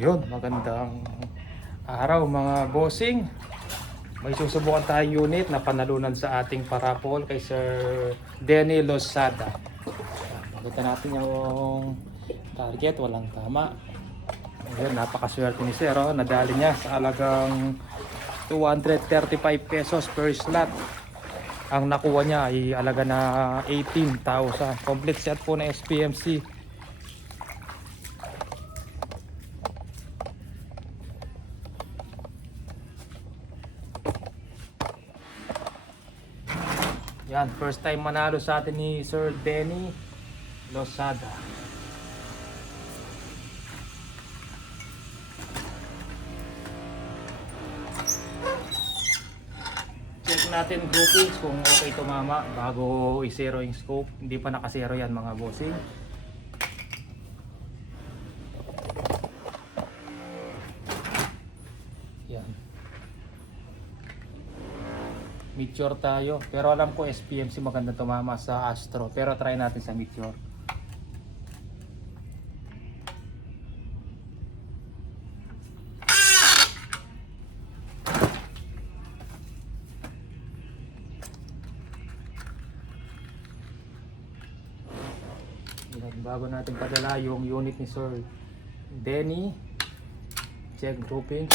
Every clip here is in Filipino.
Yun, magandang araw mga bossing. May susubukan tayong unit na panalunan sa ating parapol kay Sir Denny Losada. Pakita natin yung target, walang tama. Ayun, napakaswerte ni Sir, oh. Nadali niya sa halagang 235 pesos per slot. Ang nakuha niya ay halaga na 18,000. Complete set po na SPMC. Yan, first time manalo sa atin ni Sir Denny Losada. Check natin groupings kung okay tumama bago i-zero yung scope. Hindi pa naka-zero yan mga bossing. Yan. Meteor tayo. Pero alam ko SPMC maganda tumama sa Astro. Pero try natin sa Meteor. Bago natin padala yung unit ni Sir Denny, check grouping.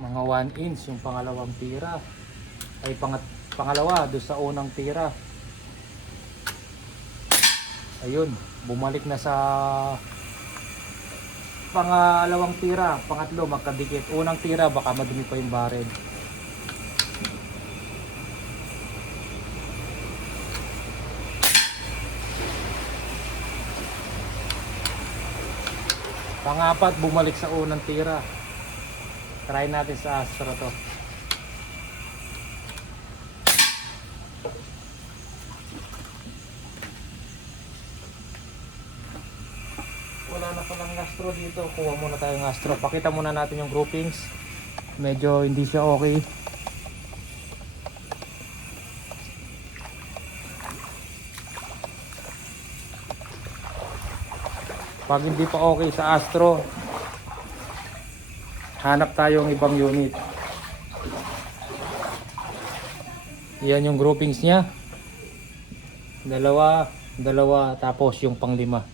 Mga 1 inch yung pangalawang tira ay pangalawa doon sa unang tira. Ayun, bumalik na sa pangalawang tira, pangatlo magkadikit. Unang tira baka madumi pa yung barrel. Pangapat bumalik sa unang tira. Try natin sa Astro to. Wala na palang Astro dito. Kuha muna tayong Astro. Pakita muna natin yung groupings. Medyo hindi siya okay. Pag hindi pa okay sa Astro, hanap tayong ibang unit. Yan yung groupings niya. Dalawa, tapos yung panglima.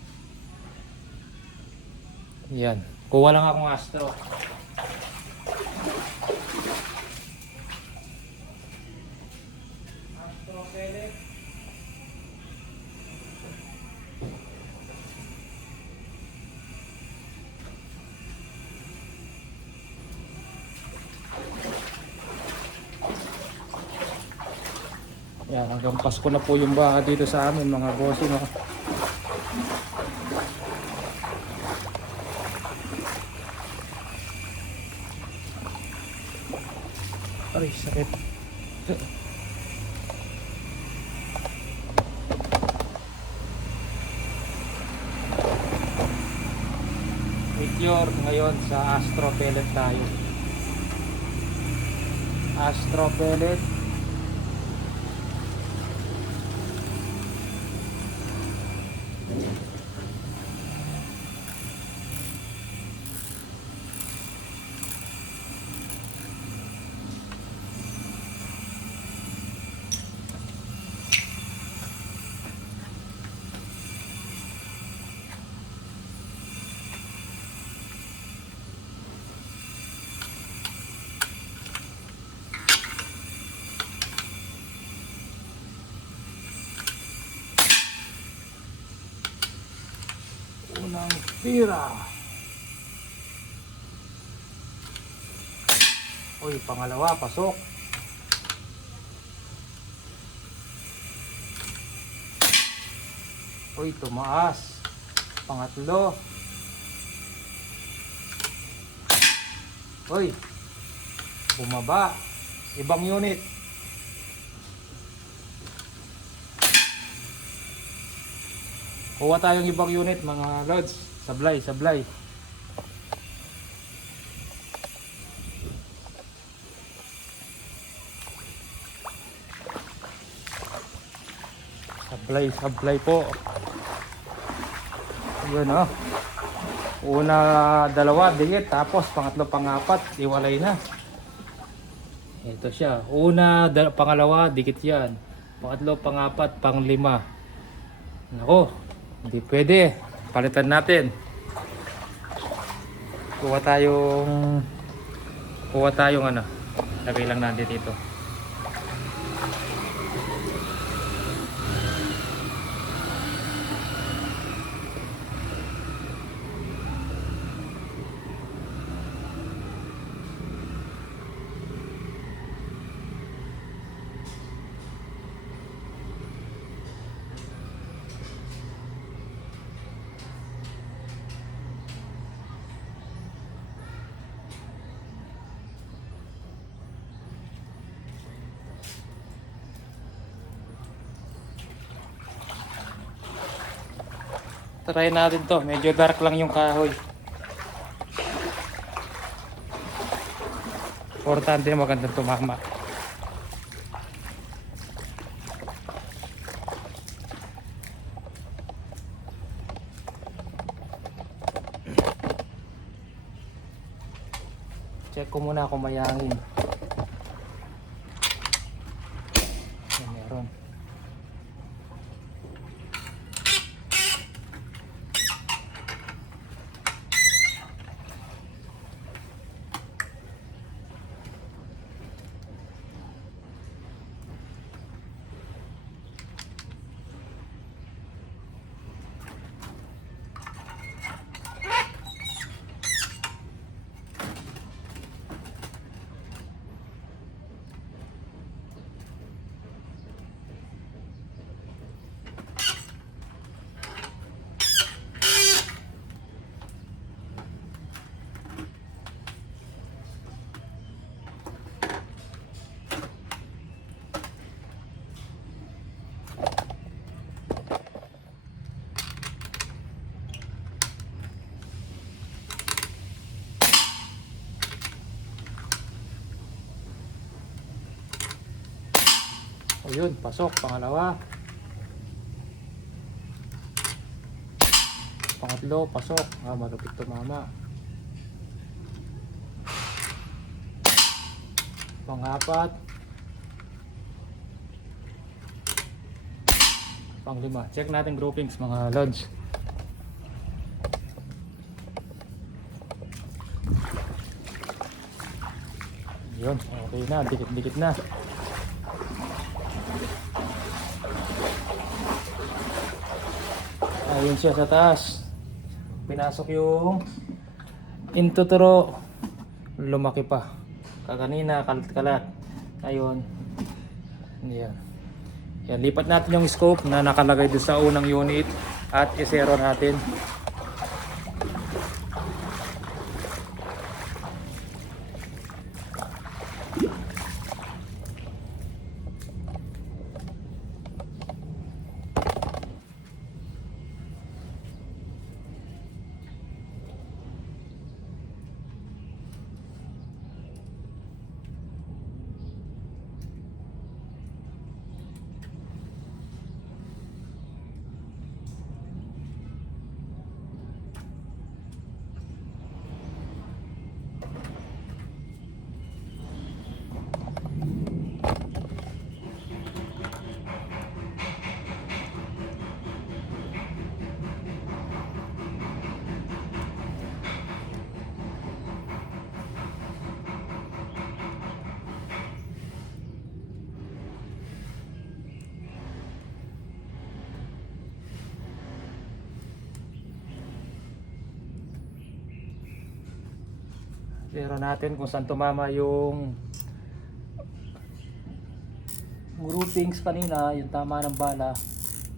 Yan. Kuha lang akong Astro. Astro pellet. Yan, hanggang Pasko na po yung baka dito sa amin mga bossing. Ay, sakit. Meteor ngayon sa Astro pellet tayo. Astro pellet. Unang tira. Uy, pangalawa, pasok. Uy, tumaas. Pangatlo. Uy, bumaba. Ibang unit. Kuha tayong ibang unit mga lods. Sablay. Sablay po. Yun oh. Una, dalawa, dikit. Tapos pangatlo, pangapat, iwalay na. Ito siya. Una, pangalawa, dikit yan. Pangatlo, pangapat, panglima. Nako, hindi pwede. Palitan natin. Kuha tayong ano. Lagay lang natin dito. Try natin to. Medyo dark lang yung kahoy. Importante na magandang tumama. Check ko muna kung may hangin. Meron. O yun, pasok. Pangalawa. Pangatlo, pasok. Malupit tumama. Pangapat. Panglima. Check natin groupings mga lods. Yun, okay na. Dikit-dikit na. Ayun siya sa taas. Pinasok yung intuturo. Lumaki pa. Kaganina, kalat-kalat. Ayun. Yan. Yan. Lipat natin yung scope na nakalagay doon sa unang unit. At isero natin. Zero natin kung saan tumama yung groupings kanina, yung tama ng bala.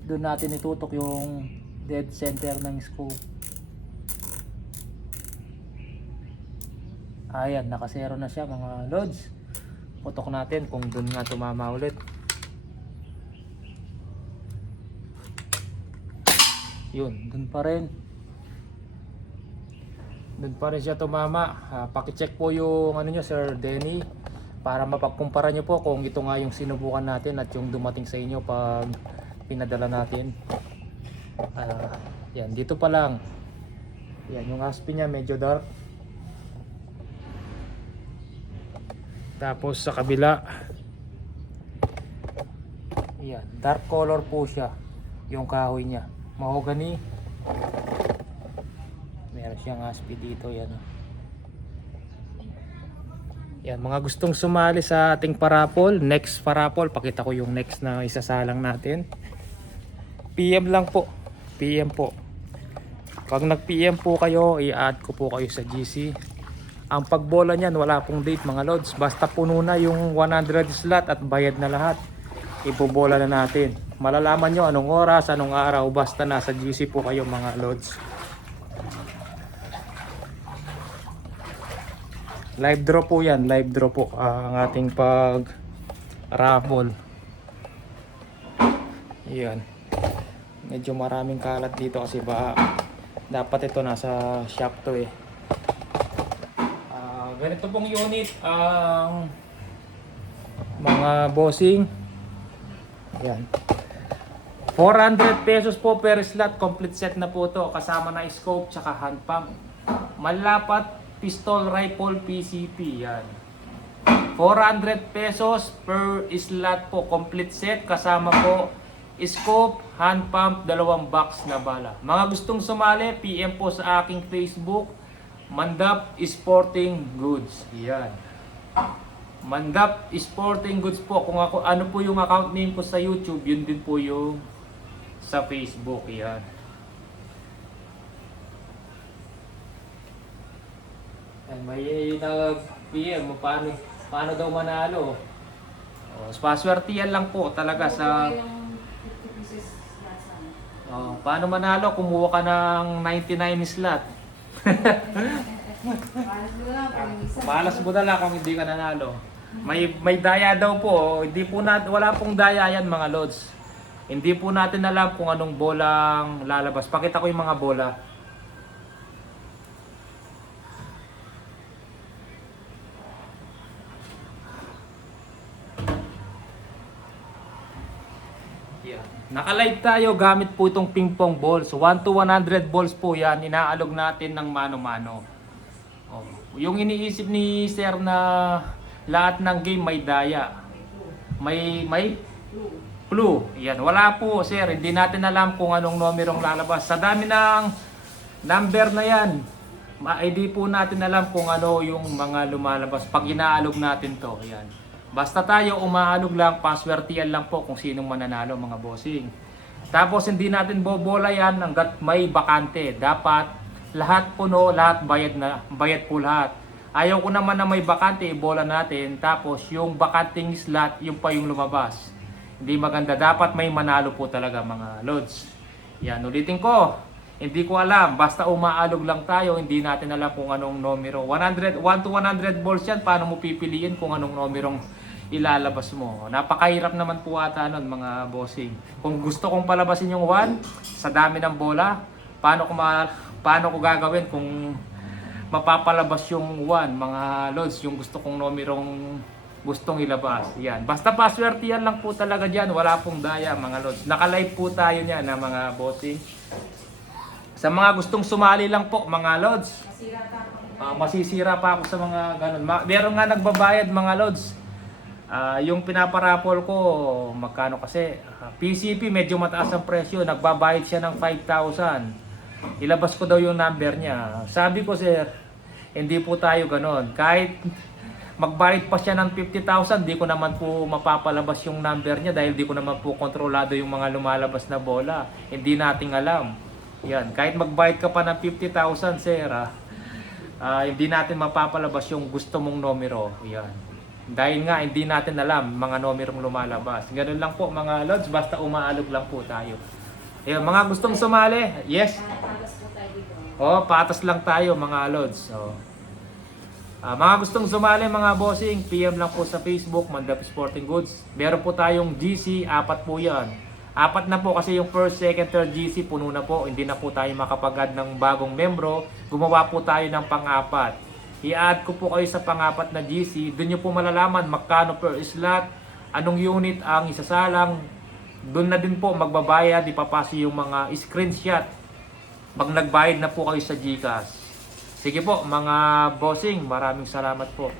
Doon natin itutok yung dead center ng scope. Ayan, nakasero na siya mga lods. Putok natin kung doon nga tumama ulit. Yun, doon pa rin. Doon pa rin siya tumama. Pakicheck po yung ano nyo, Sir Denny, para mapagkumpara nyo po kung ito nga yung sinubukan natin at yung dumating sa inyo pag pinadala natin. Yan, dito pa lang. Yan, yung Aspi niya medyo dark. Tapos sa kabila, yan, dark color po siya. Yung kahoy niya, mahogany. Meron siyang Aspi dito, yan. Yan, mga gustong sumali sa ating parapol, next parapol, pakita ko yung next na isasalang natin. PM lang po. PM po. Pag nag-PM po kayo, i-add ko po kayo sa GC. Ang pagbola niyan, wala pong date mga lods. Basta puno na yung 100 slot at bayad na lahat. Ipobola na natin. Malalaman nyo anong oras, anong araw. Basta nasa GC po kayo mga lods. Live draw po yan. Live draw po ang ating pag-raffle. Yan. Medyo maraming kalat dito kasi dapat ito nasa shop to eh. Ganito pong unit ang mga bossing. Yan. 400 pesos po per slot. Complete set na po to. Kasama na scope tsaka hand pump. Malapat pistol rifle PCP. Yan. 400 pesos per slot po. Complete set. Kasama po scope, hand pump, 2 box na bala. Mga gustong sumali, PM po sa aking Facebook, Mandap Sporting Goods. Yan. Mandap Sporting Goods po. Kung ano po yung account name ko sa YouTube, yun din po yung sa Facebook. Yan. May nag-PM, paano daw manalo? Paswertihan lang po talaga sa... paano manalo? Kumuha ka ng 99 slot. Malas mo na lang kung hindi ka nanalo. May daya daw po. Wala pong daya yan mga lods. Hindi po natin alam kung anong bolang lalabas. Pakita ko yung mga bola. Naka-live tayo gamit po itong ping pong balls. 1 to 100 balls po yan. Inaalog natin ng mano-mano. Yung iniisip ni sir na lahat ng game may daya. May clue. Yan. Wala po sir. Hindi natin alam kung anong numerong lalabas. Sa dami ng number na yan, hindi po natin alam kung ano yung mga lumalabas pag inaalog natin to. Yan. Basta tayo umaalog lang, paswertihan lang po kung sinong mananalo mga bossing. Tapos hindi natin bobola yan hanggat may bakante. Dapat lahat puno, lahat bayad po lahat. Ayaw ko naman na may bakante, ibola natin. Tapos yung bakanting slot, yung pa yung lumabas. Hindi maganda. Dapat may manalo po talaga mga lods. Yan, ulitin ko. Hindi ko alam. Basta umaalog lang tayo, hindi natin alam kung anong numero. 1 to 100 balls yan. Paano mo pipiliin kung anong numerong ilalabas mo? Napakahirap naman po ata nun mga bossing. Kung gusto kong palabasin yung 1 sa dami ng bola, paano ko gagawin kung mapapalabas yung 1 mga lods, yung gusto kong numerong gustong ilabas. Yan. Basta paswertihan lang po talaga dyan. Wala pong daya mga lods. Naka-live po tayo niyan na mga bossing. Sa mga gustong sumali lang po mga lods. Masisira pa ako sa mga ganun. Meron nga nagbabayad mga lods. Yung pinaparapol ko, magkano kasi? PCP medyo mataas ang presyo. Nagbabayad siya ng 5,000. Ilabas ko daw yung number niya. Sabi ko sir, hindi po tayo ganun. Kahit magbayad pa siya ng 50,000, di ko naman po mapapalabas yung number niya dahil di ko naman po kontrolado yung mga lumalabas na bola. Hindi nating alam. Yan, kahit magbayad ka pa ng 50,000 sir, hindi natin mapapalabas yung gusto mong numero. Yan. Dahil nga hindi natin alam mga numerong lumalabas. Ganun lang po mga lods, basta umaalog lang po tayo. Yan, mga gustong sumali, yes. Patas lang tayo mga lods. Mga gustong sumali mga bossing, PM lang po sa Facebook, Mandap Sporting Goods. Meron po tayong GC, 4 po yan. 4 na po kasi yung first, second, third GC puno na po. Hindi na po tayo makapag-add ng bagong membro. Gumawa po tayo ng pang-4. I-add ko po kayo sa pang-4 na GC. Doon nyo po malalaman magkano per slot, anong unit ang isasalang, Doon na din po magbabayad, ipapasa yung mga screenshot pag nagbayad na po kayo sa GCash. Sige po mga bossing, maraming salamat po.